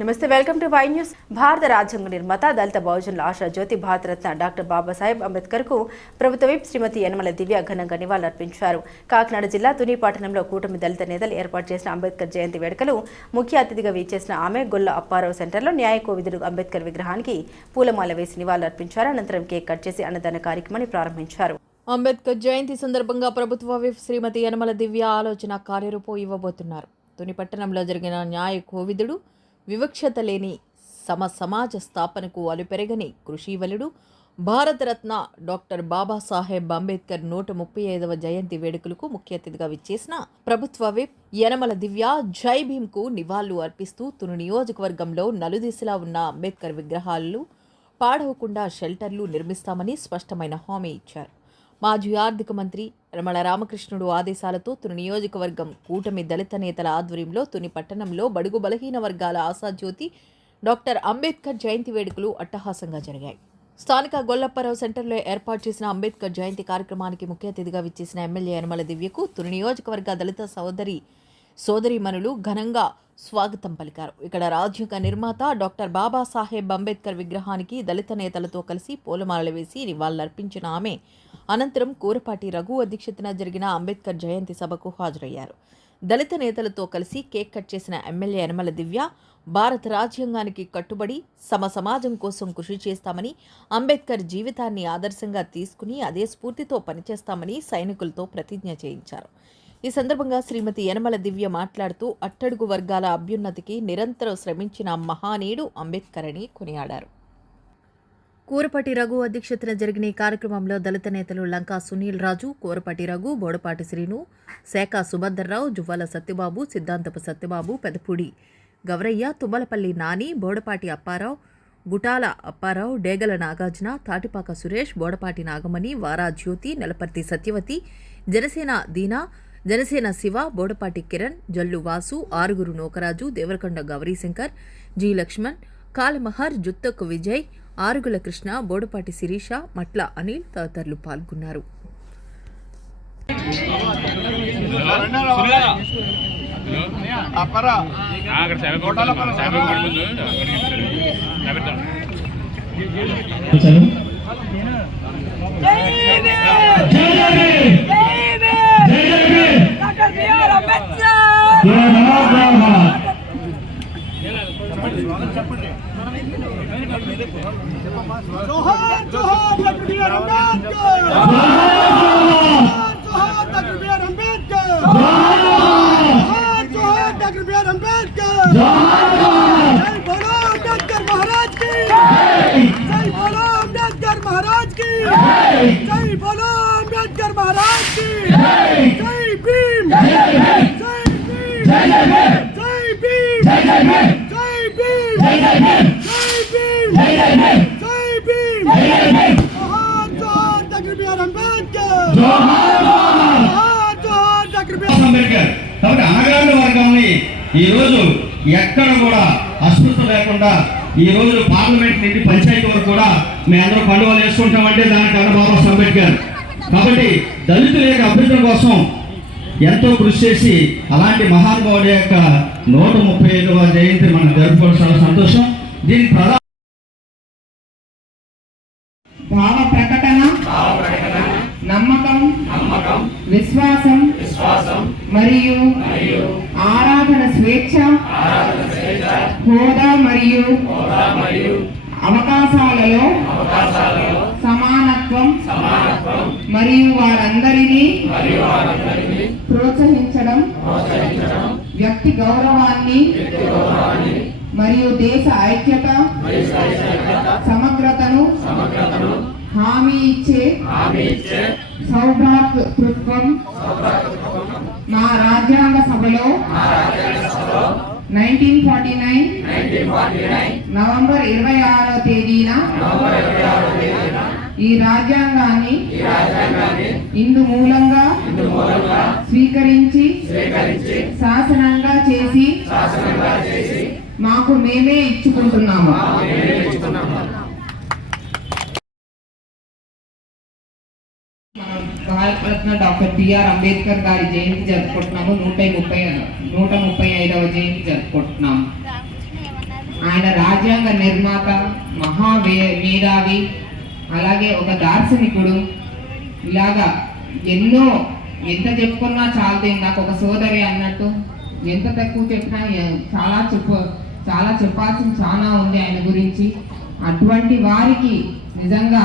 నమస్తే, welcome to Y news. భారత రాజ్యాంగ నిర్మాత, దళిత బహుజనుల ఆశా జ్యోతి, భారతరత్న డాక్టర్ బాబాసాహెబ్ అంబేద్కర్ కు ప్రభుత్వ విప్ శ్రీమతి యనమల దివ్య ఘనంగా నివాళులర్పించారు. కాకినాడ జిల్లా తుని పట్టణంలో కూటమి దళిత నేతలు ఏర్పాటు చేసిన అంబేద్కర్ జయంతి వేడుకలు ముఖ్య అతిథిగా వీచేసిన ఆమె గొల్ల అప్పారావు సెంటర్లో న్యాయ కోవిదుడు అంబేద్కర్ విగ్రహానికి పూలమాల వేసి నివాళులర్పించారు. అనంతరం కేక్ కట్ చేసి అన్నదాన కార్యక్రమాన్ని ప్రారంభించారు. అంబేద్కర్ జయంతి సందర్భంగా ప్రభుత్వ విప్ శ్రీమతి యనమల దివ్య ఆలోచన కార్యరూపం ఇవ్వబోతున్నారు. తుని పట్టణంలో జరిగిన న్యాయ కోవిదుడు, వివక్షత లేని సమాజ స్థాపనకు అలుపెరగని కృషివలుడు, భారతరత్న డాక్టర్ బాబాసాహెబ్ అంబేద్కర్ 135వ జయంతి వేడుకలకు ముఖ్య అతిథిగా విచ్చేసిన ప్రభుత్వ విప్ యనమల దివ్య జై భీమ్కు నివాళులు అర్పిస్తూ తుని నియోజకవర్గంలో నలుదిశలా ఉన్న అంబేద్కర్ విగ్రహాలు పాడవకుండా షెల్టర్లు నిర్మిస్తామని స్పష్టమైన హామీ ఇచ్చారు. మాజీ ఆర్థిక మంత్రి రమణ రామకృష్ణుడు ఆదేశాలతో తుని నియోజకవర్గం కూటమి దళిత నేతల ఆధ్వర్యంలో తుని పట్టణంలో బడుగు బలహీన వర్గాల ఆశాజ్యోతి డాక్టర్ అంబేద్కర్ జయంతి వేడుకలు అట్టహాసంగా జరిగాయి. స్థానిక గొల్లప్పారావు సెంటర్లో ఏర్పాటు చేసిన అంబేద్కర్ జయంతి కార్యక్రమానికి ముఖ్య అతిథిగా విచ్చేసిన ఎమ్మెల్యే యనమల దివ్యకు తుని నియోజకవర్గ దళిత సోదరీమణులు ఘనంగా స్వాగతం పలికారు. ఇక్కడ రాజ్యాంగ నిర్మాత డాక్టర్ బాబాసాహెబ్ అంబేద్కర్ విగ్రహానికి దళిత నేతలతో కలిసి పూలమాలలు వేసి నివాళులర్పించిన ఆమె అనంతరం కూరపాటి రఘు అధ్యక్షతన జరిగిన అంబేద్కర్ జయంతి సభకు హాజరయ్యారు. దళిత నేతలతో కలిసి కేక్ కట్ చేసిన ఎమ్మెల్యే యనమల దివ్య భారత రాజ్యాంగానికి కట్టుబడి సమాజం కోసం కృషి చేస్తామని, అంబేద్కర్ జీవితాన్ని ఆదర్శంగా తీసుకుని అదే స్ఫూర్తితో పనిచేస్తామని సైనికులతో ప్రతిజ్ఞ చేయించారు. ఈ సందర్భంగా శ్రీమతి యనమల దివ్య మాట్లాడుతూ అట్టడుగు వర్గాల అభ్యున్నతికి నిరంతరం శ్రమించిన మహానీయుడు అంబేద్కర్ అని కొనియాడారు. కూరపాటి రఘు అధ్యక్షతన జరిగిన ఈ కార్యక్రమంలో దళిత నేతలు లంకా సునీల్ రాజు, కూరపాటి రఘు, బోడపాటి శ్రీను, శాఖ సుభద్రరావు, జువ్వాల సత్యబాబు, సిద్ధాంతపు సత్యబాబు, పెదపూడి గవరయ్య, తుమ్మలపల్లి నాని, బోడపాటి అప్పారావు, గుటాల అప్పారావు, డేగల నాగార్జున, తాటిపాక సురేష్, బోడపాటి నాగమణి, వారా జ్యోతి, నెలపర్తి సత్యవతి, జనసేన దీనా, జనసేన శివ, బోడపాటి కిరణ్, జల్లు వాసు, ఆరుగురు నోకరాజు, దేవరకొండ గౌరీశంకర్, జి లక్ష్మణ్, కాలమహర్, జుత్తకు విజయ్, ఆరుగుల కృష్ణ, బోడపాటి శిరీష, మట్ల అనిల్ తదితరులు పాల్గొన్నారు. जोहार जोहार डॉक्टर बी.आर. अंबेडकर, जोहार डॉक्टर बी.आर. अंबेडकर, जोहार जोहार डॉक्टर बी.आर. अंबेडकर, जय बोलो अंबेडकर महाराज की, जय बोलो अंबेडकर महाराज की, जय बोलो अंबेडकर महाराज की, जय भीम, जय भीम, जय भीम, जय भीम, जय भीम, जय भीम, जय भीम, जोहार जोहार डॉक्टर बी.आर. अंबेडकर, जोहार जोहार डॉक्टर बी.आर. अंबेडकर. కాబట్టి అణగారిన వర్గాన్ని ఈ రోజు ఎక్కడ కూడా అస్పృశ్యత లేకుండా ఈ రోజు పార్లమెంట్ నుండి పంచాయతీ వరకు కూడా మేము అందరూ పండుగలు వేసుకుంటామంటే దానికి కారణం బాబాసాహెబ్ అంబేద్కర్. కాబట్టి దళితుల యొక్క అభ్యున్నతి కోసం ఎంతో కృషి చేసి అలాంటి మహానుభావుడి యొక్క 135వ జయంతి మనం జరుపుకోవడం చాలా సంతోషం. దీని ప్రధాన భావ ప్రకటన, నమ్మకం, విశ్వాసం మరియు ఆరాధన స్వేచ్ఛ, హోదా మరియు అవకాశాలలో సమానత్వం మరియు వారందరినీ ప్రోత్సహించడం, వ్యక్తి గౌరవాన్ని మరియు దేశ ఐక్యత, సమగ్రతను హామీ ఇచ్చే సౌభ్రాతృత్వం మా రాజ్యాంగ సభలో 1949 నవంబర్ 26వ తేదీన ఈ రాజ్యాంగాన్ని ఇందు మూలంగా స్వీకరించి శాసనంగా చేసి మాకు మేమే ఇచ్చుకుంటున్నాము. Bharat Ratna doctor B R. అంబేద్కర్ గారి జయంతి జరుపుకుంటున్నాము. 135వ జయంతి జరుపుకుంటున్నాము. ఆయన రాజ్యాంగ నిర్మాత, మేధావి, అలాగే ఒక దార్శనికుడు. ఇలాగా ఎన్నో ఎంత చెప్పుకున్నా చాలదే. నాకు ఒక సోదరి అన్నట్టు ఎంత తక్కువ చెప్పినా చాలా చెప్పాల్సింది చాలా ఉంది ఆయన గురించి. అటువంటి వారికి నిజంగా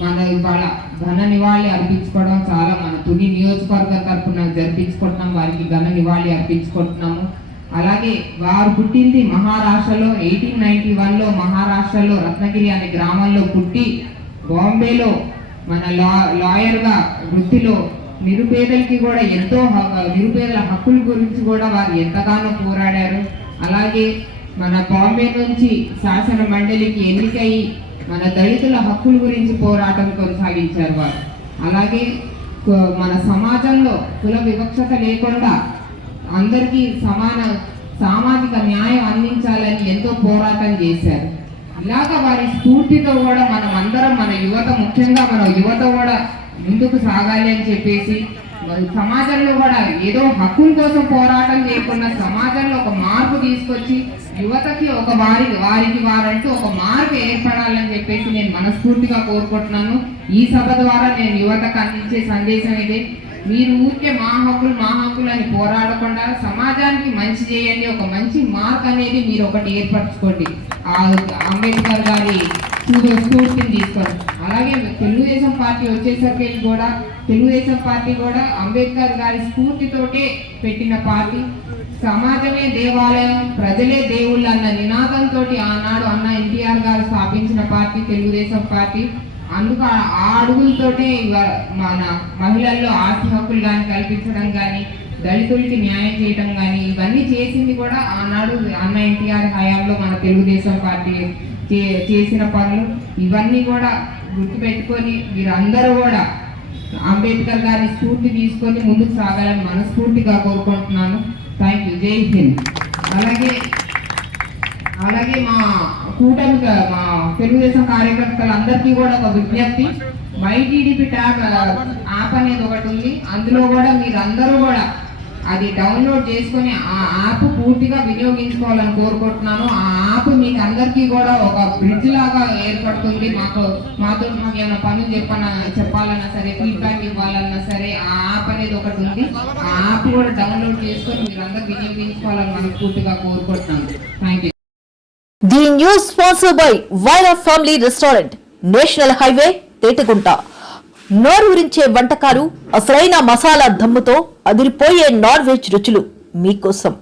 మన ఇవాళ ఘన నివాళి అర్పించుకోవడం చాలా మన తుని నియోజకవర్గం తరఫున జరిపించుకుంటున్నాం. వారికి ఘన నివాళి అర్పించుకుంటున్నాము. అలాగే వారు పుట్టింది మహారాష్ట్రలో 1891లో మహారాష్ట్రలో రత్నగిరి అనే గ్రామంలో పుట్టి బాంబేలో మన లాయర్గా వృత్తిలో నిరుపేదలకి కూడా ఎంతో నిరుపేదల హక్కుల గురించి కూడా వారు ఎంతగానో పోరాడారు. అలాగే మన బాంబే నుంచి శాసన మండలికి ఎన్నికయి మన దళితుల హక్కుల గురించి పోరాటం కొనసాగించారు వారు. అలాగే మన సమాజంలో కుల వివక్షత లేకుండా అందరికీ సమాన సామాజిక న్యాయం అందించాలని ఎంతో పోరాటం చేశారు. ఇలాగ వారి స్ఫూర్తితో కూడా మనం అందరం మన యువత, ముఖ్యంగా మన యువత కూడా ముందుకు సాగాలి అని చెప్పేసి సమాజంలో కూడా ఏదో హక్కుల కోసం పోరాటం చేయకుండా సమాజంలో ఒక మార్పు తీసుకొచ్చి యువతకి ఒక వారికి వారంటూ ఒక మార్పు ఏర్పడాలని చెప్పేసి నేను మనస్ఫూర్తిగా కోరుకుంటున్నాను. ఈ సభ ద్వారా నేను యువతకు అందించే సందేశం ఇదే. మీరు ఊరికే మా హక్కులు అని పోరాడకుండా సమాజానికి మంచి చేయండి. ఒక మంచి మార్క్ అనేది మీరు ఒకటి ఏర్పరచుకోండి. అంబేద్కర్ గారి స్ఫూర్తిని తీసుకోండి. అలాగే తెలుగుదేశం పార్టీ వచ్చేసరికి కూడా తెలుగుదేశం పార్టీ కూడా అంబేద్కర్ గారి స్ఫూర్తితోటే పెట్టిన పార్టీ. సమాజమే దేవాలయం, ప్రజలే దేవుళ్ళు అన్న నినాదంతో ఆనాడు అన్న ఎన్టీఆర్ గారు స్థాపించిన పార్టీ తెలుగుదేశం పార్టీ. అందుకు ఆ అడుగులతోటే మన మహిళల్లో ఆస్తి హక్కులు కానీ కల్పించడం కానీ, దళితులకి న్యాయం చేయడం కానీ ఇవన్నీ చేసింది కూడా ఆనాడు అన్న ఎన్టీఆర్ హయాంలో మన తెలుగుదేశం పార్టీ చేసిన పనులు. ఇవన్నీ కూడా గుర్తుపెట్టుకొని మీరందరూ కూడా అంబేద్కర్ గారి స్ఫూర్తి తీసుకొని ముందుకు సాగాలని మనస్ఫూర్తిగా కోరుకుంటున్నాను. Thank you. జై హింద్. అలాగే మా కూటమి మా తెలుగుదేశం కార్యకర్తలందరికీ కూడా ఒక విజ్ఞప్తి. YTDP ట్యాబ్ యాప్ అనేది ఒకటి ఉంది. అందులో కూడా మీరందరూ కూడా అది డౌన్లోడ్ చేసుకొని ఆ యాప్ పూర్తిగా వినియోగించుకోవాలని కోరుకుంటున్నాను. ఆ యాప్ మీకు అందరికీ కూడా ఒక బ్రిడ్జ్ లాగా ఏర్పడుతుంది. మాకు ఏమైనా పనులు చెప్పాలన్నా సరే, ఫీడ్బ్యాక్ ఇవ్వాలన్నా సరే ఆ యాప్ అనేది ఒకటి ఉంది. ఆ యాప్ కూడా డౌన్లోడ్ చేసుకొని మీరందరూ వినియోగించుకోవాలని మనస్ఫూర్తిగా కోరుకుంటున్నాను. Thank you. The news sponsor by Vaira family restaurant, national highway, Tetagunta. నోరూరించే వంటకాలు, అసలైన మసాలా దమ్ముతో అదిరిపోయే నాన్ వెజ్ రుచులు మీకోసం.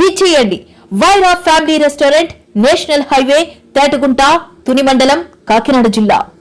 విచ్చేయండి Vaira family restaurant, national highway, Tetagunta, Tuni మండలం, కాకినాడ జిల్లా.